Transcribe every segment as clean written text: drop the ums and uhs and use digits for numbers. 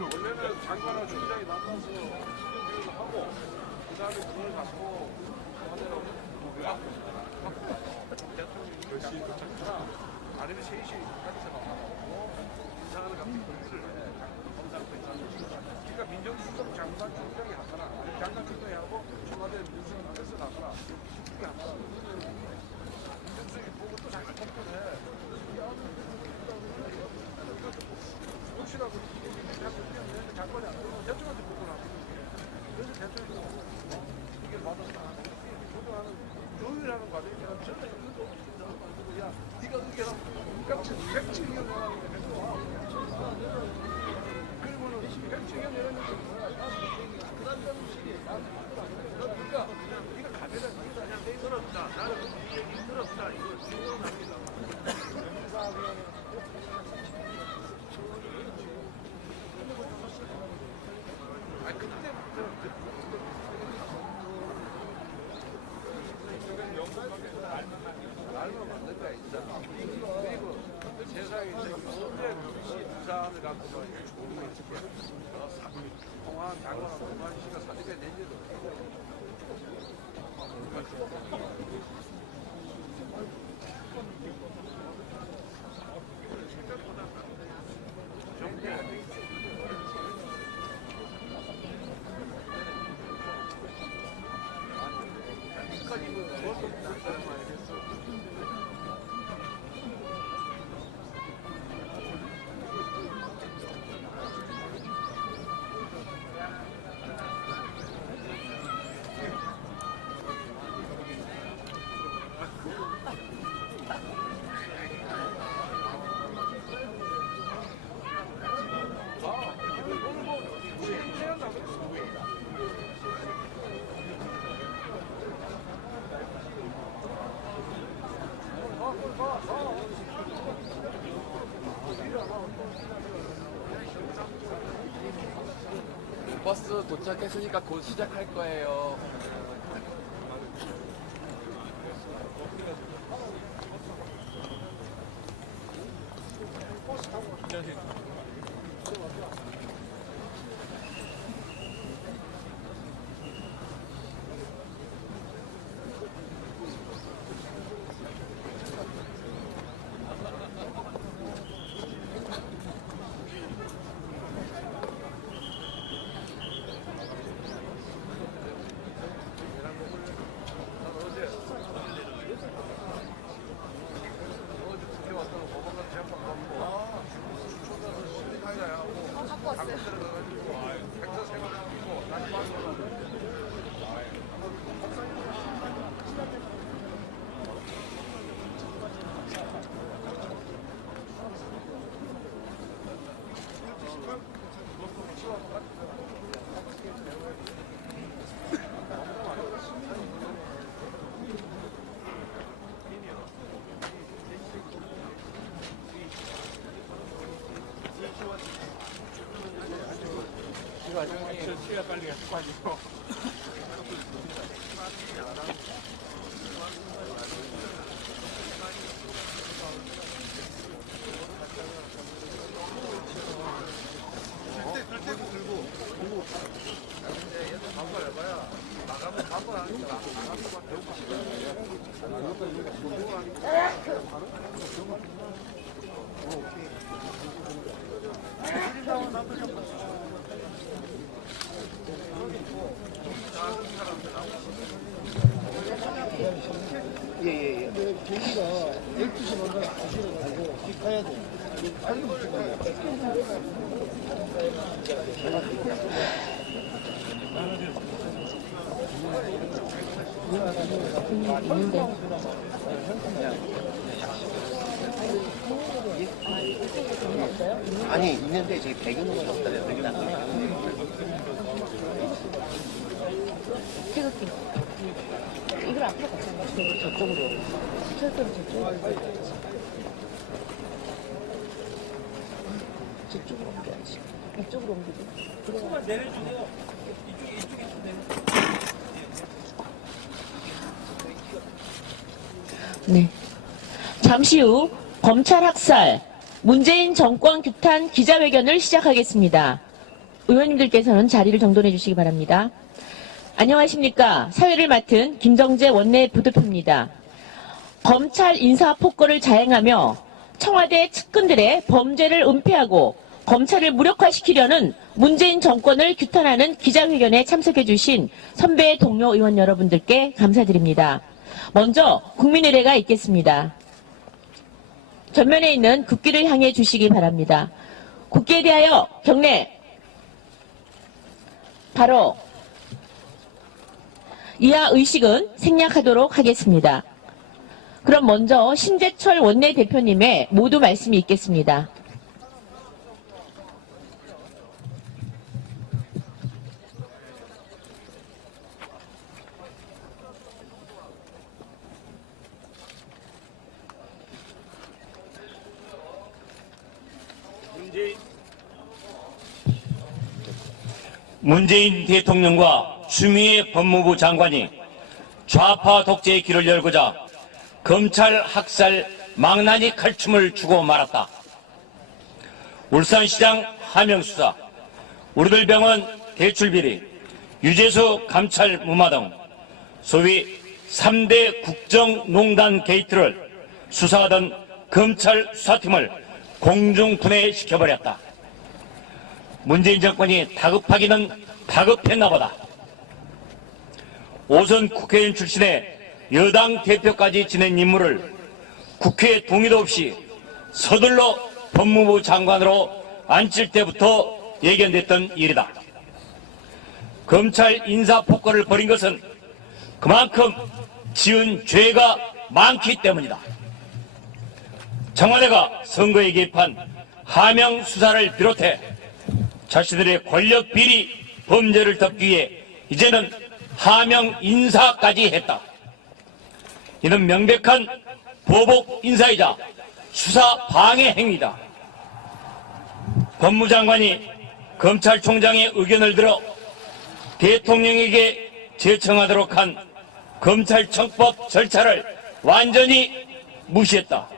원래는 장관하고 주장이 만나서 하고 그 다음에 돈을 갖고 대통령이 도착하나 아니면 3시 가까이서 나가고 인사하는 같은 권리를 해. 검사한테 인사하는. 그러니까 민정수석 장관 주장이 하거나 아니면 장관 주장이 하고 청와대 민정수석 안에서 나가라. 그게 하거나. 민정수석이 보고 또 장관 접근해. 혹시라도 장관이 안 되면 대통령한테 보고나고 그래서 대통령이 이게 받았다. 조율하는 과정이라 전혀 이것도 없어. 야, 네가 의견하면 깜짝 100층이면 그러면은 100층이면 그 다음 정실이 그러니까 네가 가면은 그냥 내 들었다. 나는 이 얘기 들었다. 이거 지원합니다. 아니 그때부터 알면 맞는 거야 있잖아. 그리고 세상에 언제 두 사람을 갖고 좋은 거 어떻게 통화한 장관하고 통화한 씨가 사직에 낸지도 생각보다 정리해야 돼. 버스 도착했으니까 곧 시작할 거예요. 어제 국회 왔다가 법원까지 재판 받고 추천가서 심리가야 하고 빨리 가지고. 예예예. 근데 비행기가 12시 먼저 2시로 가고 가야 돼. 아니 있는데 저기 배경음악이 없다면 배경음악이 태극기. 이걸 앞으로 같이 한 거지. 저쪽으로. 저쪽으로. 저쪽으로 옮겨야지. 이쪽으로 옮기고. 조금만 내려주세요. 이쪽에 네. 잠시 후 검찰 학살, 문재인 정권 규탄 기자회견을 시작하겠습니다. 의원님들께서는 자리를 정돈해 주시기 바랍니다. 안녕하십니까. 사회를 맡은 김정재 원내 부대표입니다. 검찰 인사폭거를 자행하며 청와대 측근들의 범죄를 은폐하고 검찰을 무력화시키려는 문재인 정권을 규탄하는 기자회견에 참석해 주신 선배 동료 의원 여러분들께 감사드립니다. 먼저 국민의례가 있겠습니다. 전면에 있는 국기를 향해 주시기 바랍니다. 국기에 대하여 경례. 바로 이하 의식은 생략하도록 하겠습니다. 그럼 먼저 신재철 원내대표님의 모두 말씀이 있겠습니다. 문재인 대통령과 추미애 법무부 장관이 좌파 독재의 길을 열고자 검찰 학살 망나니 칼춤을 추고 말았다. 울산시장 하명수사, 우리들 병원 대출비리, 유재수 감찰 무마 등 소위 3대 국정농단 게이트를 수사하던 검찰 수사팀을 공중분해시켜버렸다. 문재인 정권이 다급하기는 다급했나 보다. 오선 국회의원 출신의 여당 대표까지 지낸 인물을 국회 동의도 없이 서둘러 법무부 장관으로 앉힐 때부터 예견됐던 일이다. 검찰 인사폭거를 벌인 것은 그만큼 지은 죄가 많기 때문이다. 청와대가 선거에 개입한 하명 수사를 비롯해 자신들의 권력 비리 범죄를 덮기 위해 이제는 하명 인사까지 했다. 이는 명백한 보복 인사이자 수사 방해 행위다. 법무장관이 검찰총장의 의견을 들어 대통령에게 제청하도록 한 검찰청법 절차를 완전히 무시했다.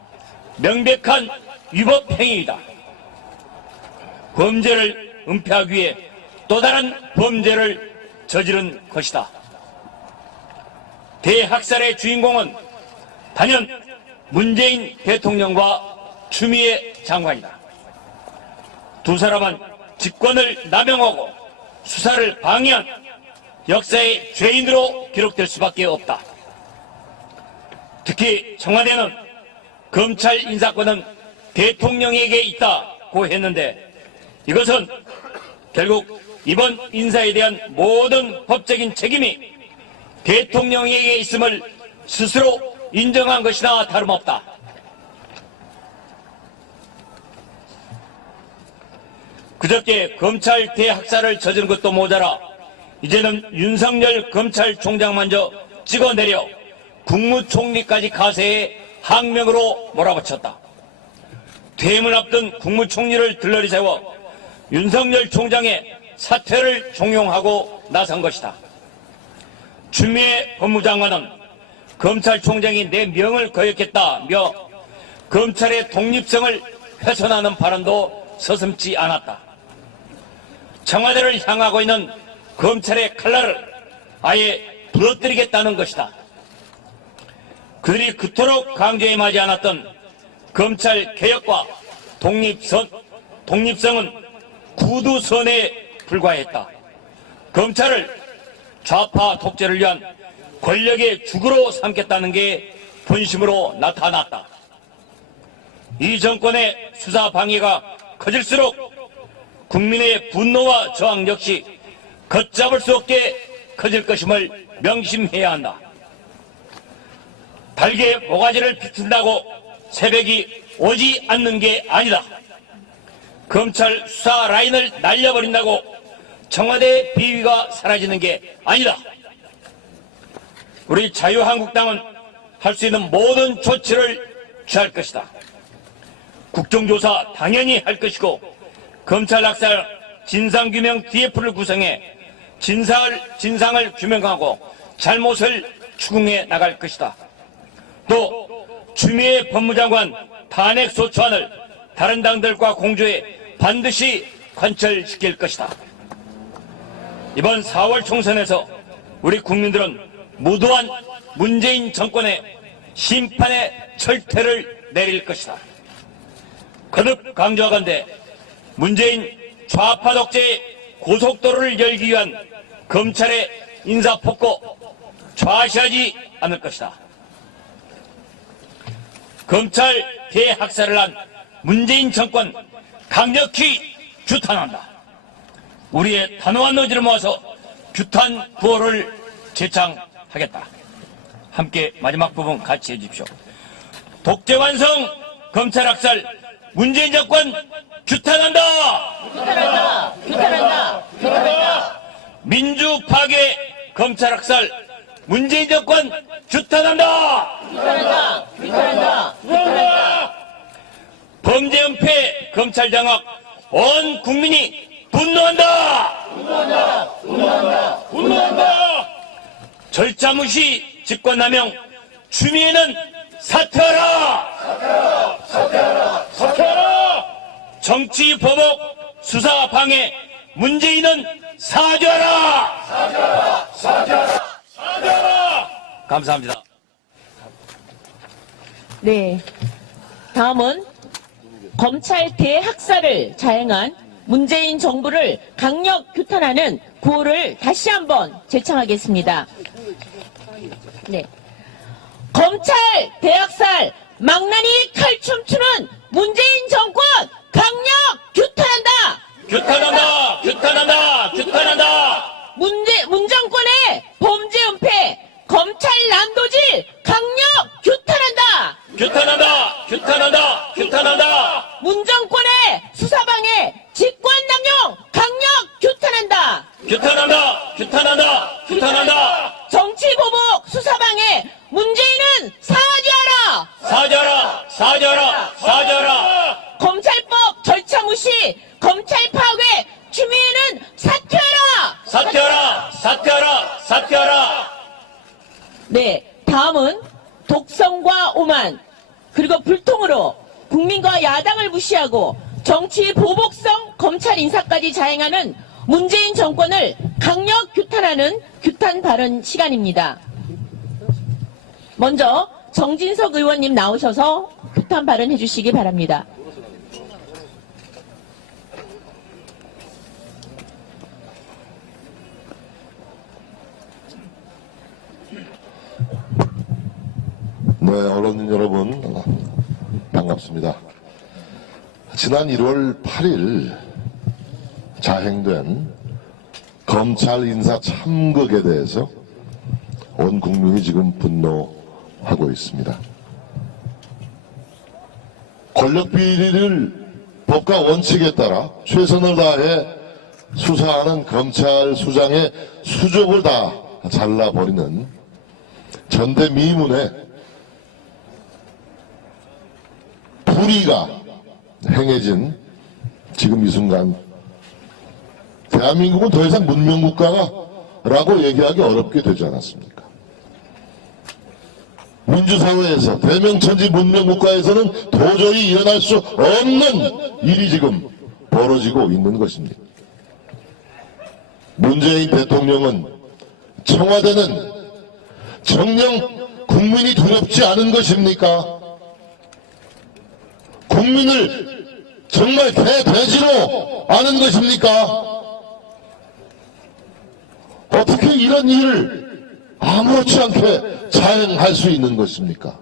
명백한 위법 행위이다. 범죄를 은폐하기 위해 또 다른 범죄를 저지른 것이다. 대학살의 주인공은 단연 문재인 대통령과 추미애 장관이다. 두 사람은 직권을 남용하고 수사를 방해한 역사의 죄인으로 기록될 수밖에 없다. 특히 청와대는 검찰 인사권은 대통령에게 있다고 했는데 이것은 결국 이번 인사에 대한 모든 법적인 책임이 대통령에게 있음을 스스로 인정한 것이나 다름없다. 그저께 검찰 대학살을 저지른 것도 모자라 이제는 윤석열 검찰총장마저 찍어내려 국무총리까지 가세해 항명으로 몰아붙였다. 퇴임을 앞둔 국무총리를 들러리 세워 윤석열 총장의 사퇴를 종용하고 나선 것이다. 추미애 법무장관은 검찰총장이 내 명을 거역했다며 검찰의 독립성을 훼손하는 발언도 서슴지 않았다. 청와대를 향하고 있는 검찰의 칼날을 아예 부러뜨리겠다는 것이다. 그들이 그토록 강조해 마지 않았던 검찰 개혁과 독립성은 구두선에 불과했다. 검찰을 좌파 독재를 위한 권력의 죽으로 삼겠다는 게 본심으로 나타났다. 이 정권의 수사 방해가 커질수록 국민의 분노와 저항 역시 걷잡을 수 없게 커질 것임을 명심해야 한다. 달게 모가지를 비튼다고 새벽이 오지 않는 게 아니다. 검찰 수사 라인을 날려버린다고 청와대 비위가 사라지는 게 아니다. 우리 자유한국당은 할 수 있는 모든 조치를 취할 것이다. 국정조사 당연히 할 것이고 검찰 낙살 진상규명 DF를 구성해 진상을 규명하고 잘못을 추궁해 나갈 것이다. 또 추미애 법무장관 탄핵소추안을 다른 당들과 공조해 반드시 관철시킬 것이다. 이번 4월 총선에서 우리 국민들은 무도한 문재인 정권의 심판의 철퇴를 내릴 것이다. 거듭 강조하건대 문재인 좌파 독재의 고속도로를 열기 위한 검찰의 인사폭거 좌시하지 않을 것이다. 검찰 대학살을 한 문재인 정권 강력히 규탄한다. 우리의 단호한 의지를 모아서 규탄 구호를 제창하겠다. 함께 마지막 부분 같이 해주십시오. 독재 완성 검찰 학살 문재인 정권 규탄한다. 규탄한다. 규탄한다. 규탄한다. 민주 파괴 검찰 학살 문재인 정권 규탄한다. 규탄한다. 규탄한다. 규탄한다. 범죄 은폐 검찰 장악 온 국민이 분노한다. 분노한다. 분노한다. 분노한다. 절차 무시 직권남용 추미애는 사퇴하라. 사퇴하라. 사퇴하라. 정치 보복 수사 방해 문재인은 사죄하라. 사죄하라. 사죄하라. 사죄하라. 감사합니다. 네. 다음은 검찰 대학살을 자행한 문재인 정부를 강력 규탄하는 구호를 다시 한번 제청하겠습니다. 네. 검찰 대학살 망나니 칼춤 추는 문재인 정권 강력 규탄한다. 규탄한다. 규탄한다. 규탄한다. 문정권의 범죄 은폐 검찰 난도질 강력 규탄한다. 규탄한다. 규탄한다. 규탄한다. 문정권의 수사방해 직권남용 강력 규탄한다. 규탄한다. 규탄한다. 규탄한다. 정치보복 수사방해 문재인은 사죄하라. 사죄하라. 사죄하라. 사죄하라. 검찰법 절차 무시 검찰 파괴 추미애는 사퇴하라. 사퇴하라. 사퇴하라. 사퇴하라. 네, 다음은 독성과 오만 그리고 불통으로 국민과 야당을 무시하고 정치 보복성 검찰 인사까지 자행하는 문재인 정권을 강력 규탄하는 규탄 발언 시간입니다. 먼저 정진석 의원님 나오셔서 규탄 발언 해주시기 바랍니다. 네, 언론인 여러분 반갑습니다. 지난 1월 8일 자행된 검찰 인사 참극에 대해서 온 국민이 지금 분노하고 있습니다. 권력 비리를 법과 원칙에 따라 최선을 다해 수사하는 검찰 수장의 수족을 다 잘라버리는 전대미문에 불의가 행해진 지금 이 순간 대한민국은 더 이상 문명국가라고 얘기하기 어렵게 되지 않았습니까? 민주사회에서 대명천지 문명국가에서는 도저히 일어날 수 없는 일이 지금 벌어지고 있는 것입니다. 문재인 대통령은 청와대는 정녕 국민이 두렵지 않은 것입니까? 국민을 정말 개돼지로 아는 것입니까? 어떻게 이런 일을 아무렇지 않게 자행할 수 있는 것입니까?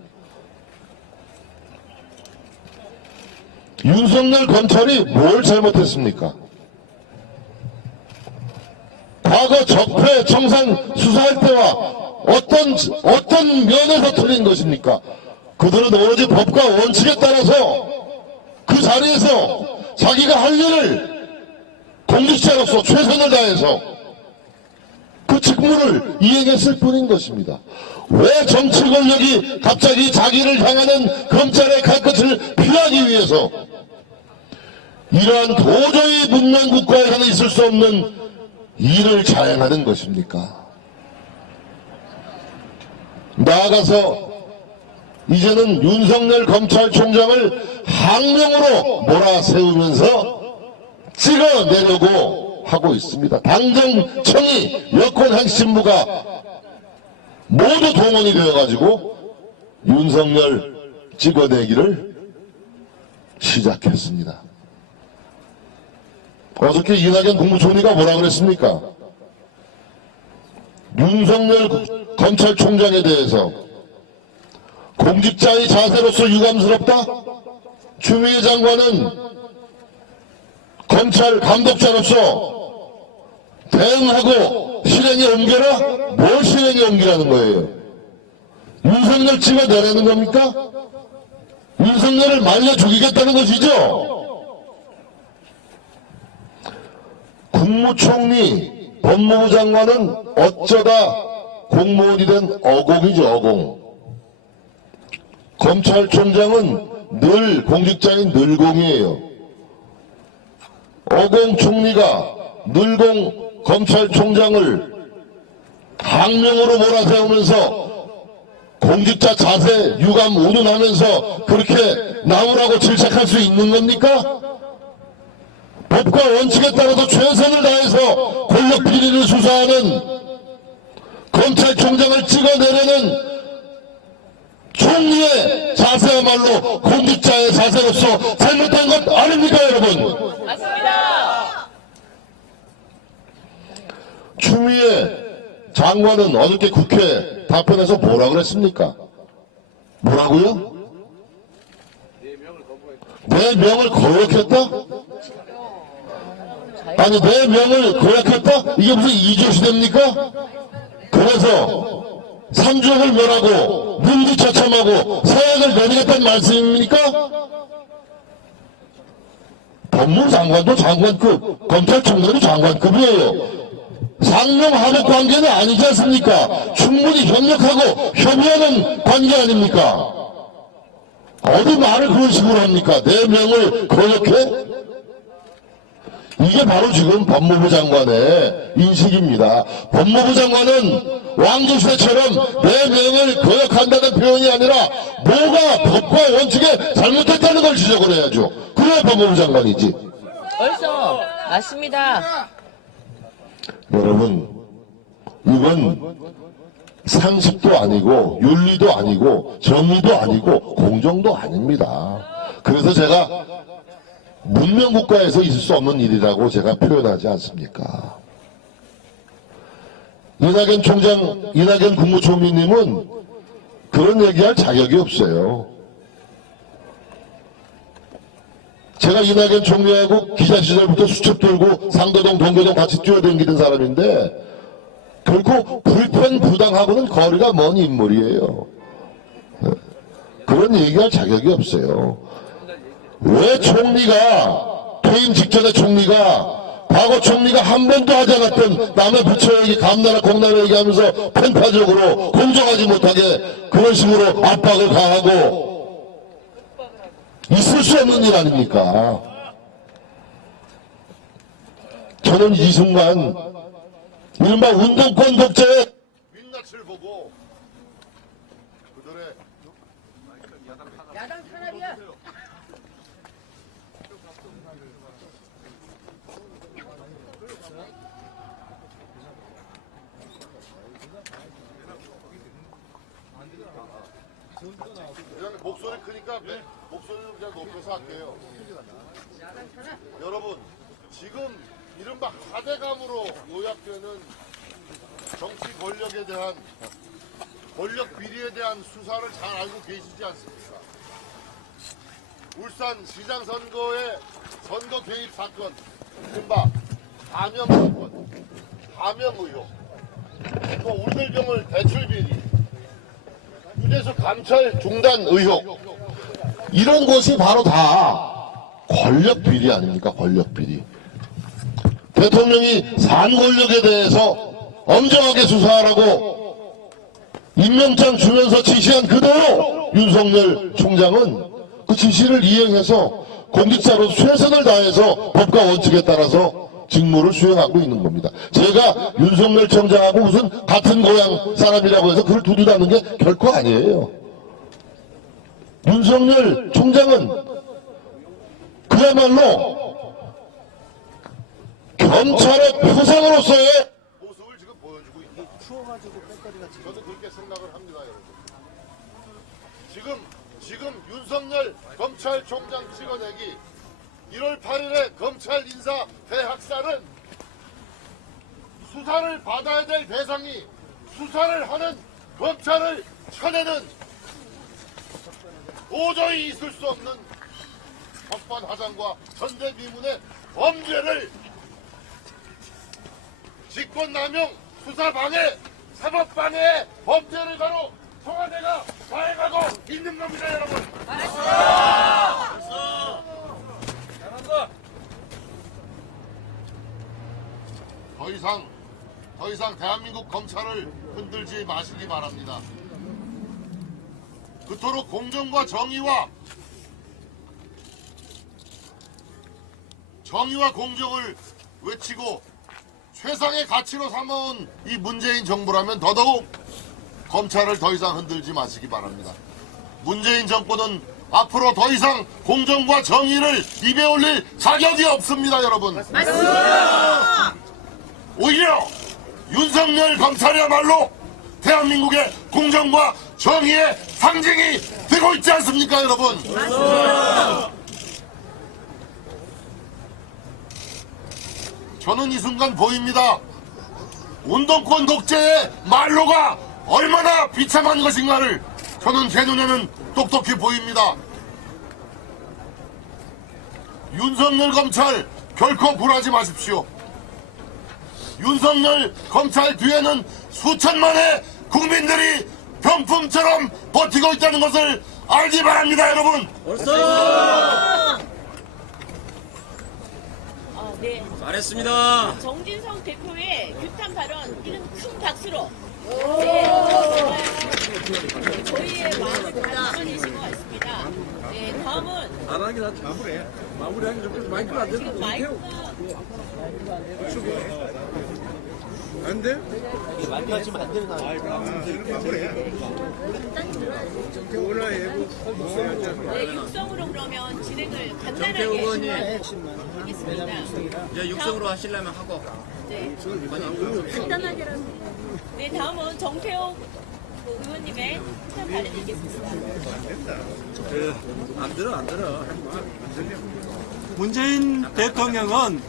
윤석열 검찰이 뭘 잘못했습니까? 과거 적폐 청산 수사할 때와 어떤 면에서 틀린 것입니까? 그들은 오로지 법과 원칙에 따라서 그 자리에서 자기가 할 일을 공직자로서 최선을 다해서 그 직무를 이행했을 뿐인 것입니다. 왜 정치 권력이 갑자기 자기를 향하는 검찰의 칼끝을 피하기 위해서 이러한 도저히 문명국가에서는 있을 수 없는 일을 자행하는 것입니까? 나아가서 이제는 윤석열 검찰총장을 항명으로 몰아세우면서 찍어내려고 하고 있습니다. 당정청이 여권 핵심부가 모두 동원이 되어가지고 윤석열 찍어내기를 시작했습니다. 어저께 이낙연 국무총리가 뭐라 그랬습니까? 윤석열 검찰총장에 대해서 공직자의 자세로서 유감스럽다? 추미애 장관은 검찰 감독자로서 대응하고 실행에 옮겨라? 뭘 실행에 옮기라는 거예요? 윤석열 찍어내라는 겁니까? 윤석열을 말려 죽이겠다는 것이죠? 국무총리, 법무부 장관은 어쩌다 공무원이 된 어공이죠, 어공. 검찰총장은 늘 공직자인 늘공이에요. 어공 총리가 늘공 검찰총장을 항명으로 몰아세우면서 공직자 자세 유감 운운하면서 그렇게 나오라고 질책할 수 있는 겁니까? 법과 원칙에 따라서 최선을 다해서 권력 비리를 수사하는 검찰총장을 찍어내려는 총리의 자세야말로 공직자의 자세로서 잘못된 것 아닙니까, 여러분? 맞습니다. 추미애 장관은 어저께 국회 답변에서 뭐라 그랬습니까? 뭐라고요? 내 명을 거역했다? 아니, 내 명을 거역했다? 이게 무슨 이조시대입니까? 그래서 삼주업을 멸하고 문지처참하고 사약을 내리겠다는 말씀입니까? 법무부 장관도 장관급, 검찰총장도 장관급이에요. 상명하복 관계는 아니지 않습니까? 충분히 협력하고 협의하는 관계 아닙니까? 어디 말을 그런 식으로 합니까? 내 명을 거역해? 이게 바로 지금 법무부 장관의 인식입니다. 법무부 장관은 왕조시대처럼 내 명을 거역한다는 표현이 아니라 뭐가 법과 원칙에 잘못됐다는 걸 지적을 해야죠. 그래야 법무부 장관이지. 벌써 맞습니다. 여러분, 이건 상식도 아니고 윤리도 아니고 정의도 아니고 공정도 아닙니다. 그래서 제가 문명국가에서 있을 수 없는 일이라고 제가 표현하지 않습니까? 이낙연 총장, 이낙연 국무총리님은 그런 얘기할 자격이 없어요. 제가 이낙연 총리하고 기자 시절부터 수첩 들고 상도동, 동교동 같이 뛰어다니던 사람인데 결코 불편부당하고는 거리가 먼 인물이에요. 그런 얘기할 자격이 없어요. 왜 총리가, 퇴임 직전에 총리가, 과거 총리가 한 번도 하지 않았던 남의 부처 얘기, 감나라, 공나라 얘기하면서 편파적으로 공정하지 못하게 그런 식으로 압박을 가하고 있을 수 없는 일 아닙니까? 저는 이 순간 이른바 운동권 독재의 민낯을 보고 그들의 야당 탄압이야. 그냥 목소리 크니까 목소리를 그냥 높여서 할게요. 여러분, 지금 이른바 하대감으로 요약되는 정치 권력에 대한 권력 비리에 대한 수사를 잘 알고 계시지 않습니까? 울산 시장 선거의 선거 개입 사건, 이른바 하명 사건, 하명 의혹, 또 울들병을 대출 비리, 유재수 감찰 중단 의혹, 이런 것이 바로 다 권력 비리 아닙니까? 권력 비리. 대통령이 산 권력에 대해서 엄정하게 수사하라고 임명장 주면서 지시한 그대로 윤석열 총장은 그 지시를 이행해서 공직자로 최선을 다해서 법과 원칙에 따라서 직무를 수행하고 있는 겁니다. 제가 윤석열 총장하고 무슨 같은 고향 사람이라고 해서 그를 두둔하는 게 결코 아니에요. 윤석열 총장은 그야말로 경찰의 표상으로서의 모습을 지금 보여주고 있다. 저는 그렇게 생각을 합니다, 여러분. 지금 윤석열 검찰총장 찍어내기 1월 8일에 검찰 인사 대학살은 수사를 받아야 될 대상이 수사를 하는 검찰을 쳐내는 도저히 있을 수 없는 법관하장과 전대미문의 범죄를 직권남용, 수사방해, 사법방해의 범죄를 바로 청와대가 가해가고 있는 겁니다, 여러분. 더 이상 대한민국 검찰을 흔들지 마시기 바랍니다. 그토록 공정과 정의와 공정을 외치고 최상의 가치로 삼아온 이 문재인 정부라면 더더욱 검찰을 더 이상 흔들지 마시기 바랍니다. 문재인 정권은 앞으로 더 이상 공정과 정의를 입에 올릴 자격이 없습니다, 여러분. 맞습니다. 오히려 윤석열 검찰이야말로 대한민국의 공정과 정의의 상징이 되고 있지 않습니까, 여러분? 맞습니다. 저는 이 순간 보입니다. 운동권 독재의 말로가 얼마나 비참한 것인가를 저는 제 눈에는 똑똑히 보입니다. 윤석열 검찰 결코 굴하지 마십시오. 윤석열 검찰 뒤에는 수천만의 국민들이 병풍처럼 버티고 있다는 것을 알기 바랍니다, 여러분. 네. 잘했습니다. 정진성 대표의 규탄 발언 이건 큰 박수로. 네. 좋아요. 저희의 마음을 담아내신 것 같습니다. 네. 다음은 안 하긴 하지. 마무리하기 좀 마이크를 안 지금 되는 마이크가 안 돼? 네, 육성으로 그러면 진행을 간단하게 하겠습니다. 이제 육성으로 하시려면 하고. 네. 간단하게라도. 네, 다음은 정태욱 의원님의 추천 발언 있겠습니다. 안 들어. 문재인 대통령은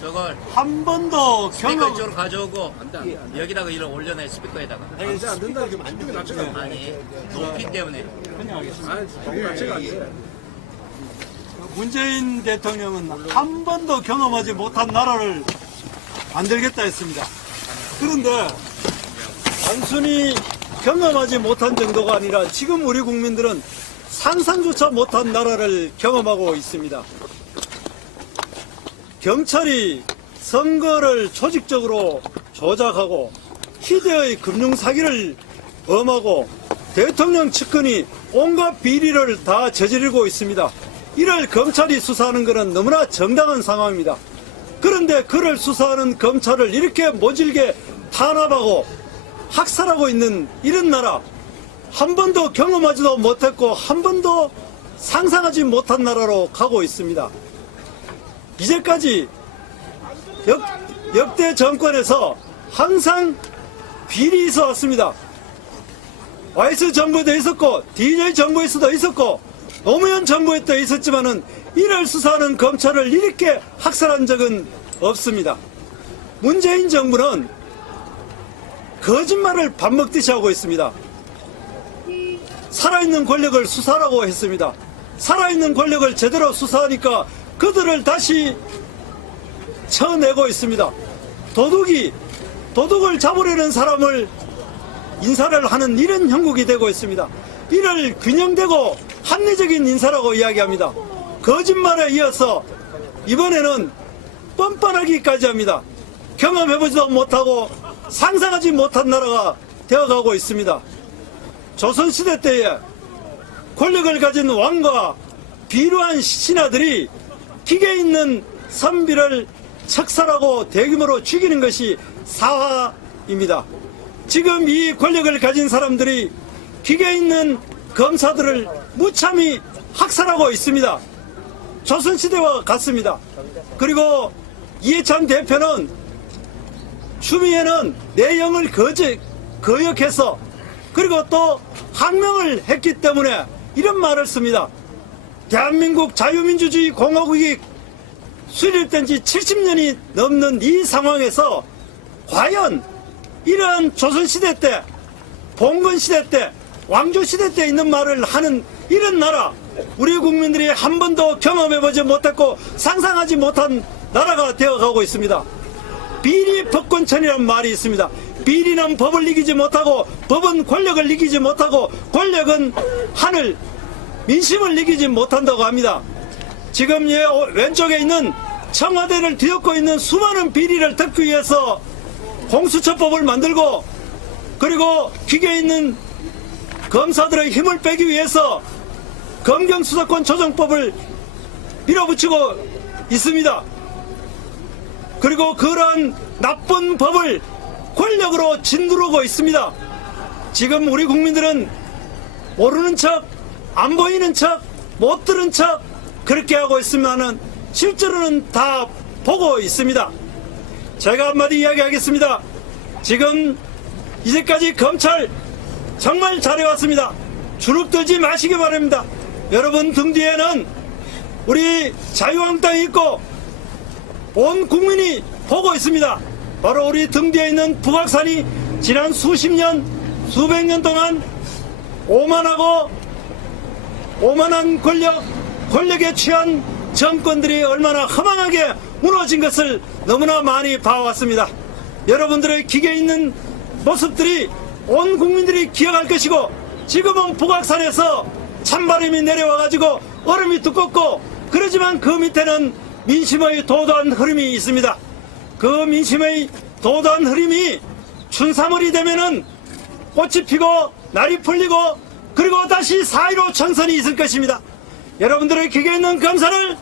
저걸 한 번도 스피커 경험 이쪽으로 가져오고 여기다가 이걸 올려내 스피커에다가. 안 된다. 지금 스피커 낮춰가. 아니 높이 때문에. 아니, 스피커 낮춰가 안 돼. 문재인 대통령은 한 번도 경험하지 못한 나라를 만들겠다 했습니다. 그런데 단순히 경험하지 못한 정도가 아니라 지금 우리 국민들은 상상조차 못한 나라를 경험하고 있습니다. 경찰이 선거를 조직적으로 조작하고 희대의 금융사기를 범하고 대통령 측근이 온갖 비리를 다 저지르고 있습니다. 이를 검찰이 수사하는 것은 너무나 정당한 상황입니다. 그런데 그를 수사하는 검찰을 이렇게 모질게 탄압하고 학살하고 있는 이런 나라, 한 번도 경험하지도 못했고 한 번도 상상하지 못한 나라로 가고 있습니다. 이제까지 역대 정권에서 항상 비리 있어 왔습니다. YS 정부에도 있었고 DJ 정부에서도 있었고 노무현 정부에 도 있었지만은 이를 수사하는 검찰을 이렇게 학살한 적은 없습니다. 문재인 정부는 거짓말을 밥 먹듯이 하고 있습니다. 살아있는 권력을 수사라고 했습니다. 살아있는 권력을 제대로 수사하니까 그들을 다시 쳐내고 있습니다. 도둑을 잡으려는 사람을 인사를 하는 이런 형국이 되고 있습니다. 이를 균형되고 합리적인 인사라고 이야기합니다. 거짓말에 이어서 이번에는 뻔뻔하기까지 합니다. 경험해보지도 못하고 상상하지 못한 나라가 되어가고 있습니다. 조선시대 때에 권력을 가진 왕과 비루한 신하들이 기계 있는 선비를 척살하고 대규모로 죽이는 것이 사화입니다. 지금 이 권력을 가진 사람들이 기계 있는 검사들을 무참히 학살하고 있습니다. 조선시대와 같습니다. 그리고 이해찬 대표는 추미애는 내용을 거역해서 그리고 또 항명을 했기 때문에 이런 말을 씁니다. 대한민국 자유민주주의 공화국이 수립된 지 70년이 넘는 이 상황에서 과연 이러한 조선시대 때, 봉건시대 때, 왕조시대 때 있는 말을 하는 이런 나라, 우리 국민들이 한 번도 경험해보지 못했고 상상하지 못한 나라가 되어가고 있습니다. 비리 법권천이라는 말이 있습니다. 비리는 법을 이기지 못하고 법은 권력을 이기지 못하고 권력은 하늘, 민심을 이기지 못한다고 합니다. 지금 왼쪽에 있는 청와대를 뒤엎고 있는 수많은 비리를 덮기 위해서 공수처법을 만들고 그리고 기계에 있는 검사들의 힘을 빼기 위해서 검경수사권 조정법을 밀어붙이고 있습니다. 그리고 그러한 나쁜 법을 권력으로 짓누르고 있습니다. 지금 우리 국민들은 모르는 척, 안 보이는 척, 못 들은 척 그렇게 하고 있으면은 실제로는 다 보고 있습니다. 제가 한마디 이야기하겠습니다. 지금 이제까지 검찰 정말 잘해왔습니다. 주눅들지 마시기 바랍니다. 여러분 등 뒤에는 우리 자유한국당이 있고 온 국민이 보고 있습니다. 바로 우리 등 뒤에 있는 북악산이 지난 수십 년, 수백 년 동안 오만한 권력에 취한 정권들이 얼마나 허망하게 무너진 것을 너무나 많이 봐왔습니다. 여러분들의 기계에 있는 모습들이 온 국민들이 기억할 것이고 지금은 북악산에서 찬바람이 내려와가지고 얼음이 두껍고 그러지만 그 밑에는 민심의 도도한 흐름이 있습니다. 그 민심의 도도한 흐름이 춘삼월이 되면은 꽃이 피고 날이 풀리고 그리고 다시 4.15 총선이 있을 것입니다. 여러분들의 기계에 있는 검사를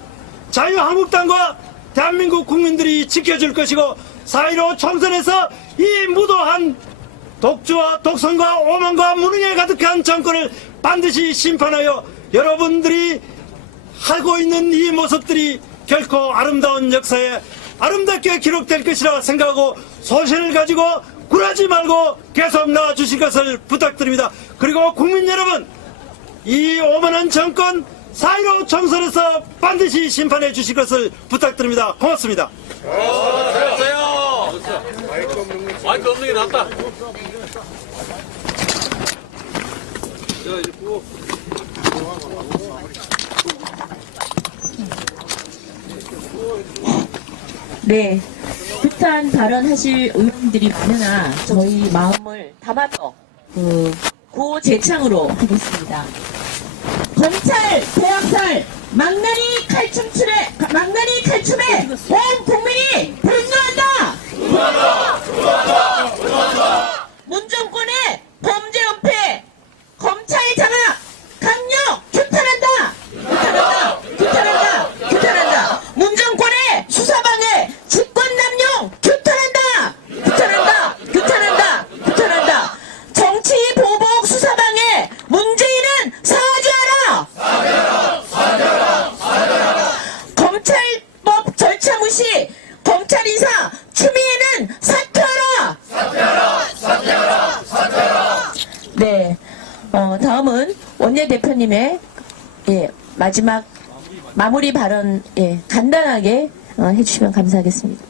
자유한국당과 대한민국 국민들이 지켜줄 것이고 4.15 총선에서 이 무도한 독주와 독선과 오만과 무능에 가득한 정권을 반드시 심판하여 여러분들이 하고 있는 이 모습들이 결코 아름다운 역사에 아름답게 기록될 것이라 생각하고 소신을 가지고 굴하지 말고 계속 나와주실 것을 부탁드립니다. 그리고 국민 여러분, 이 오만한 정권 4.15 총선에서 반드시 심판해 주실 것을 부탁드립니다. 고맙습니다. 마이크 없는 게 낫다. 네, 규탄 발언하실 의원들이 많으나 저희 마음을 담아서 고재창으로 하겠습니다. 검찰 대학살 망나니 칼춤에 온 국민이 분노한다. 문정권의 범죄 은폐, 검찰의 장악, 강력 규탄한다. 문정권의 수사방해, 네, 다음은 원내대표님의 마지막 마무리 발언 간단하게 해주시면 감사하겠습니다.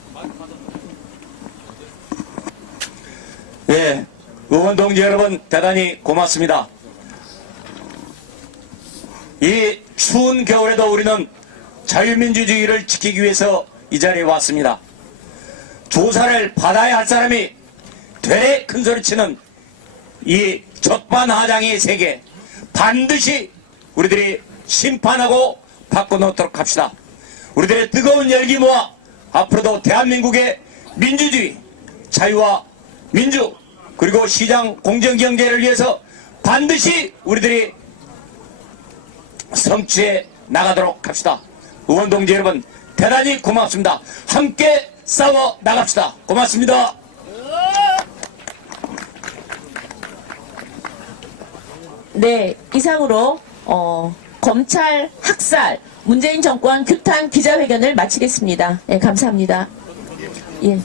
예, 의원 동지 여러분 대단히 고맙습니다. 이 추운 겨울에도 우리는 자유민주주의를 지키기 위해서 이 자리에 왔습니다. 조사를 받아야 할 사람이 되레 큰소리치는 이 적반하장의 세계 반드시 우리들이 심판하고 바꿔놓도록 합시다. 우리들의 뜨거운 열기 모아 앞으로도 대한민국의 민주주의, 자유와 민주 그리고 시장 공정경제를 위해서 반드시 우리들이 성취해 나가도록 합시다. 의원 동지 여러분 대단히 고맙습니다. 함께 싸워 나갑시다. 고맙습니다. 네, 이상으로 검찰 학살 문재인 정권 규탄 기자회견을 마치겠습니다. 감사합니다. 예.